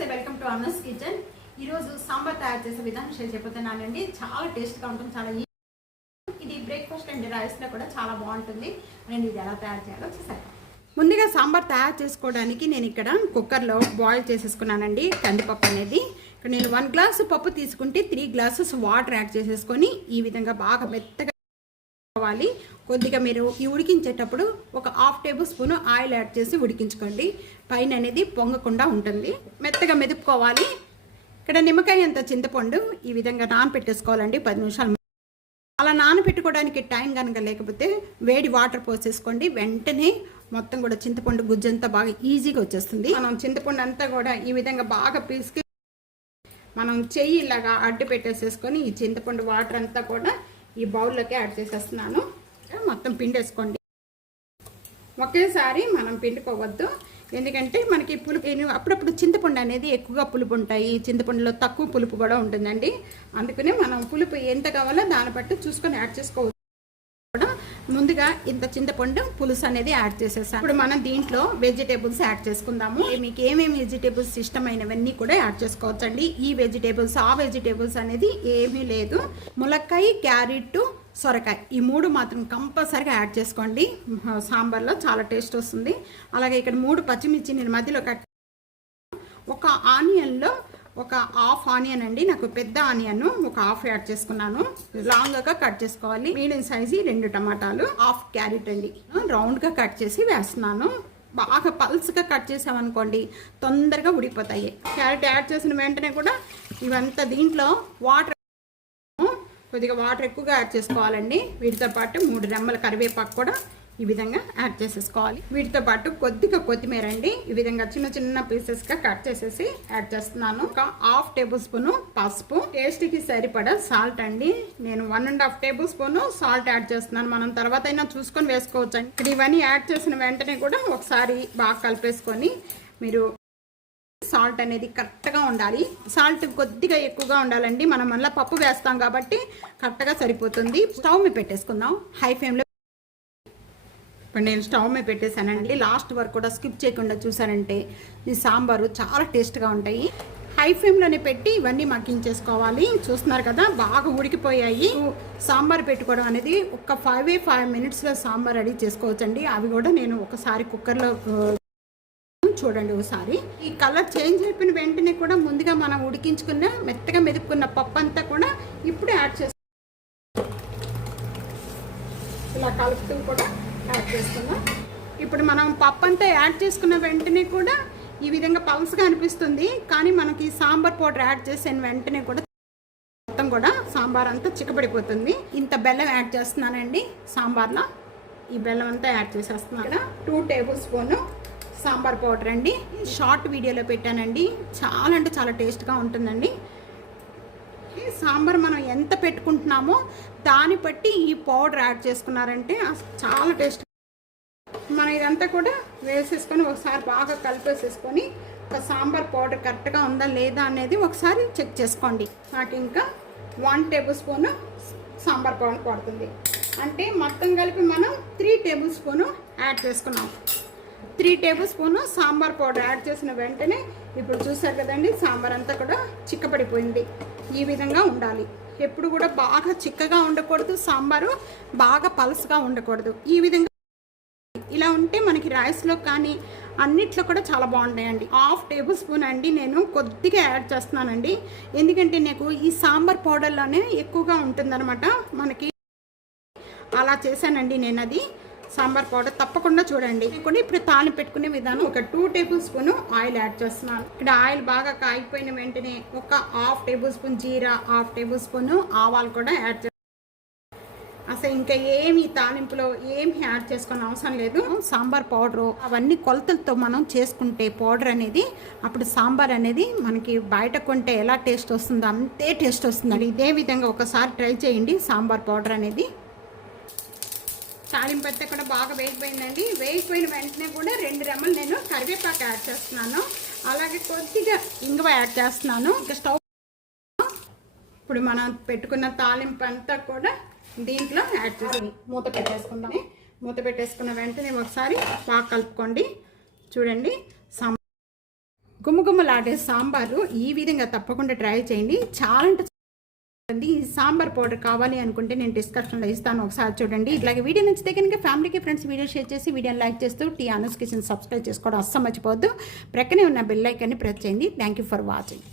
నమస్తే, welcome to Anas kitchen. ఈరోజు సాంబార్ తయారు చేసే విధానం షేర్ చేయబోతున్నానండి. చాలా టేస్ట్గా ఉంటుంది, చాలా ఇది బ్రేక్ఫాస్ట్ అండ్ రైస్లో కూడా చాలా బాగుంటుంది. నేను ఇది ఎలా తయారు చేయాలో చూసాను. ముందుగా సాంబార్ తయారు చేసుకోవడానికి నేను ఇక్కడ కుక్కర్లో బాయిల్ చేసేసుకున్నానండి కందిపప్పు అనేది. ఇక్కడ నేను 1 గ్లాసు పప్పు తీసుకుంటే 3 గ్లాసెస్ వాటర్ యాడ్ చేసేసుకొని ఈ విధంగా బాగా మెత్తగా కావాలి. కొద్దిగా మీరు ఈ ఉడికించేటప్పుడు ఒక 1/2 టేబుల్ స్పూన్ ఆయిల్ యాడ్ చేసి ఉడికించుకోండి. పైన అనేది పొంగకుండా ఉంటుంది. మెత్తగా మెదుపుకోవాలి. ఇక్కడ నిమ్మకాయ అంత చింతపండు ఈ విధంగా నానపెట్టేసుకోవాలండి 10 నిమిషాలు. అలా నానపెట్టుకోవడానికి టైం కనుక లేకపోతే వేడి వాటర్ పోసేసుకోండి. వెంటనే మొత్తం కూడా చింతపండు గుజ్జంతా బాగా ఈజీగా వచ్చేస్తుంది. మనం చింతపండు అంతా కూడా ఈ విధంగా బాగా పీసుకి మనం చెయ్యి ఇలాగా అడ్డు పెట్టేసేసుకొని ఈ చింతపండు వాటర్ అంతా కూడా ఈ బౌల్లోకి యాడ్ చేసేస్తున్నాను. మొత్తం పిండేసుకోండి. ఒకేసారి మనం పిండుకోవద్దు, ఎందుకంటే మనకి పులుపు అప్పుడప్పుడు చింతపండు అనేది ఎక్కువగా పులుపు ఉంటాయి, చింతపండులో తక్కువ పులుపు కూడా ఉంటుందండి. అందుకనే మనం పులుపు ఎంత కావాలో దాన్ని బట్టి చూసుకొని యాడ్ చేసుకోవచ్చు. ముందుగా ఇంత చింతపండు పులుసు అనేది యాడ్ చేసేసాం. ఇప్పుడు మనం దీంట్లో వెజిటేబుల్స్ యాడ్ చేసుకుందాము. మీకు ఏమేమి వెజిటేబుల్స్ ఇష్టమైనవన్నీ కూడా యాడ్ చేసుకోవచ్చు అండి. ఈ వెజిటేబుల్స్ ఆ వెజిటేబుల్స్ అనేది ఏమీ లేదు. ములక్కాయ, క్యారెట్, సొరకాయ ఈ 3 మాత్రం కంపల్సరీగా యాడ్ చేసుకోండి. సాంబార్లో చాలా టేస్ట్ వస్తుంది. అలాగే ఇక్కడ 3 పచ్చిమిర్చి నేను మధ్యలో కట్, ఒక ఆనియన్లో ఒక 1/2 ఆనియన్ అండి, నాకు పెద్ద ఆనియన్ ఒక 1/2 యాడ్ చేసుకున్నాను. లాంగ్గా కట్ చేసుకోవాలి. మీడియం సైజు 2 టమాటాలు, 1/2 క్యారెట్ అండి రౌండ్గా కట్ చేసి వేస్తున్నాను. బాగా పల్స్గా కట్ చేసామనుకోండి తొందరగా ఉడికిపోతాయి. క్యారెట్ యాడ్ చేసిన వెంటనే కూడా ఇవంతా దీంట్లో కొద్దిగా వాటర్ ఎక్కువగా యాడ్ చేసుకోవాలండి. వీటితో పాటు 3 రెమ్మల కరివేపాకు కూడా ఈ విధంగా యాడ్ చేసేసుకోవాలి. వీటితో పాటు కొద్దిగా కొత్తిమీర అండి ఈ విధంగా చిన్న చిన్న పీసెస్గా కట్ చేసేసి యాడ్ చేస్తున్నాను. ఒక 1/2 టేబుల్ స్పూన్ పసుపు, టేస్ట్కి సరిపడా సాల్ట్ అండి. నేను 1.5 టేబుల్ స్పూన్ సాల్ట్ యాడ్ చేస్తున్నాను. మనం తర్వాత అయినా చూసుకొని వేసుకోవచ్చు అండి. ఇక్కడ ఇవన్నీ యాడ్ చేసిన వెంటనే కూడా ఒకసారి బాగా కలిపేసుకొని మీరు సాల్ట్ అనేది కరెక్ట్గా ఉండాలి. సాల్ట్ కొద్దిగా ఎక్కువగా ఉండాలండి. మనం మళ్ళీ పప్పు వేస్తాం కాబట్టి కరెక్ట్గా సరిపోతుంది. స్టవ్ మీద పెట్టేసుకుందాం హై ఫ్లేమ్లో. ఇప్పుడు నేను స్టవ్ మీద పెట్టేశానండి. లాస్ట్ వరకు కూడా స్కిప్ చేయకుండా చూసారంటే ఈ సాంబారు చాలా టేస్ట్గా ఉంటాయి. హై ఫ్లేమ్లోనే పెట్టి ఇవన్నీ మగ్గించేసుకోవాలి. చూస్తున్నారు కదా బాగా ఉడికిపోయాయి. సాంబార్ పెట్టుకోవడం అనేది ఒక 5 మినిట్స్లో సాంబార్ రెడీ చేసుకోవచ్చండి. అవి కూడా నేను ఒకసారి కుక్కర్లో చూడండి. ఒకసారి ఈ కలర్ చేంజ్ అయిపోయిన వెంటనే కూడా ముందుగా మనం ఉడికించుకున్న మెత్తగా మెదుపుకున్న పప్పు అంతా కూడా ఇప్పుడు యాడ్ చేస్తాం. ఇలా కలుపుతూ కూడా యాడ్ చేసుకుందాం. ఇప్పుడు మనం పప్పు అంతా యాడ్ చేసుకున్న వెంటనే కూడా ఈ విధంగా పల్స్గా అనిపిస్తుంది. కానీ మనకి సాంబార్ పౌడర్ యాడ్ చేసిన వెంటనే కూడా మొత్తం కూడా సాంబార్ అంతా చిక్కబడిపోతుంది. ఇంత బెల్లం యాడ్ చేస్తున్నానండి సాంబార్లో. ఈ బెల్లం అంతా యాడ్ చేసేస్తున్నాను. 2 టేబుల్ స్పూన్ సాంబార్ పౌడర్ అండి. షార్ట్ వీడియోలో పెట్టానండి. చాలా అంటే చాలా టేస్ట్గా ఉంటుందండి. ఈ సాంబార్ మనం ఎంత పెట్టుకుంటున్నామో దాన్ని బట్టి ఈ పౌడర్ యాడ్ చేసుకున్నారంటే చాలా టేస్ట్. మనం ఇదంతా కూడా వేసేసుకొని ఒకసారి బాగా కలిపేసేసుకొని ఒక సాంబార్ పౌడర్ కరెక్ట్గా ఉందా లేదా అనేది ఒకసారి చెక్ చేసుకోండి. నాకు ఇంకా 1 టేబుల్ స్పూన్ సాంబార్ పౌడర్ పడుతుంది. అంటే మొత్తం కలిపి మనం 3 టేబుల్ స్పూన్ యాడ్ చేసుకున్నాం. 3 table spoon sambar powder add చేసిన వెంటనే ఇప్పుడు చూసారు కదండి సాంబార్ అంతా కూడా చిక్కబడిపోయింది. ఈ విధంగా ఉండాలి. ఎప్పుడు కూడా బాగా చిక్కగా ఉండకూడదు, సాంబారు బాగా పలుసుగా ఉండకూడదు. ఈ విధంగా ఇలా ఉంటే మనకి రైస్లో కానీ అన్నిట్లో కూడా చాలా బాగుంటాయండి. 1/2 టేబుల్ స్పూన్ అండి నేను కొద్దిగా యాడ్ చేస్తున్నానండి. ఎందుకంటే నాకు ఈ సాంబార్ పౌడర్లోనే ఎక్కువగా ఉంటుందన్నమాట. మనకి అలా చేశానండి నేను. అది సాంబార్ పౌడర్ తప్పకుండా చూడండి. కూడా ఇప్పుడు తాలింపు పెట్టుకునే విధానం. ఒక 2 టేబుల్ స్పూన్ ఆయిల్ యాడ్ చేస్తున్నాను. ఇక్కడ ఆయిల్ బాగా కాగిపోయిన వెంటనే ఒక 1/2 టేబుల్ స్పూన్ జీరా, 1/2 టేబుల్ స్పూన్ ఆవాలు కూడా యాడ్ చేస్తాను. అసలు ఇంకా ఏమి తాలింపులో ఏమి యాడ్ చేసుకునే అవసరం లేదు. సాంబార్ పౌడరు అవన్నీ కొలతలతో మనం చేసుకుంటే పౌడర్ అనేది అప్పుడు సాంబార్ అనేది మనకి బయట కొంటే ఎలా టేస్ట్ వస్తుందో అంతే టేస్ట్ వస్తుంది. ఇదే విధంగా ఒకసారి ట్రై చేయండి సాంబార్ పౌడర్ అనేది. తాలింపు అంతా కూడా బాగా వేగిపోయిందండి. వేగిపోయిన వెంటనే కూడా 2 రెమ్మలు నేను కరివేపాకు యాడ్ చేస్తున్నాను. అలాగే కొద్దిగా ఇంగువ యాడ్ చేస్తున్నాను. ఇంకా స్టవ్ ఇప్పుడు మనం పెట్టుకున్న తాలింపు అంతా కూడా దీంట్లో యాడ్ చేసి మూత పెట్టేసుకుందాం. మూత పెట్టేసుకున్న వెంటనే ఒకసారి బాగా కలుపుకోండి. చూడండి గుమ్మగుమ్మలాడే సాంబారు ఈ విధంగా తప్పకుండా ట్రై చేయండి. చాలా అంటే ఈ సాంబార్ పౌడర్ కావాలి అనుకుంటే నేను డిస్క్రిప్షన్లో ఇస్తాను, ఒకసారి చూడండి. ఇట్లాగే వీడియో నచ్చితే కనుక ఫ్యామిలీకి ఫ్రెండ్స్ వీడియో షేర్ చేసి వీడియోని లైక్ చేస్తూ టీ అనూస్ కిచెన్ సబ్స్క్రైబ్ చేసుకోవడం అస్సలు మర్చిపోవద్దు. ప్రక్కనే ఉన్న బెల్ ఐకాన్ని ప్రెస్ చేయండి. Thank you for watching.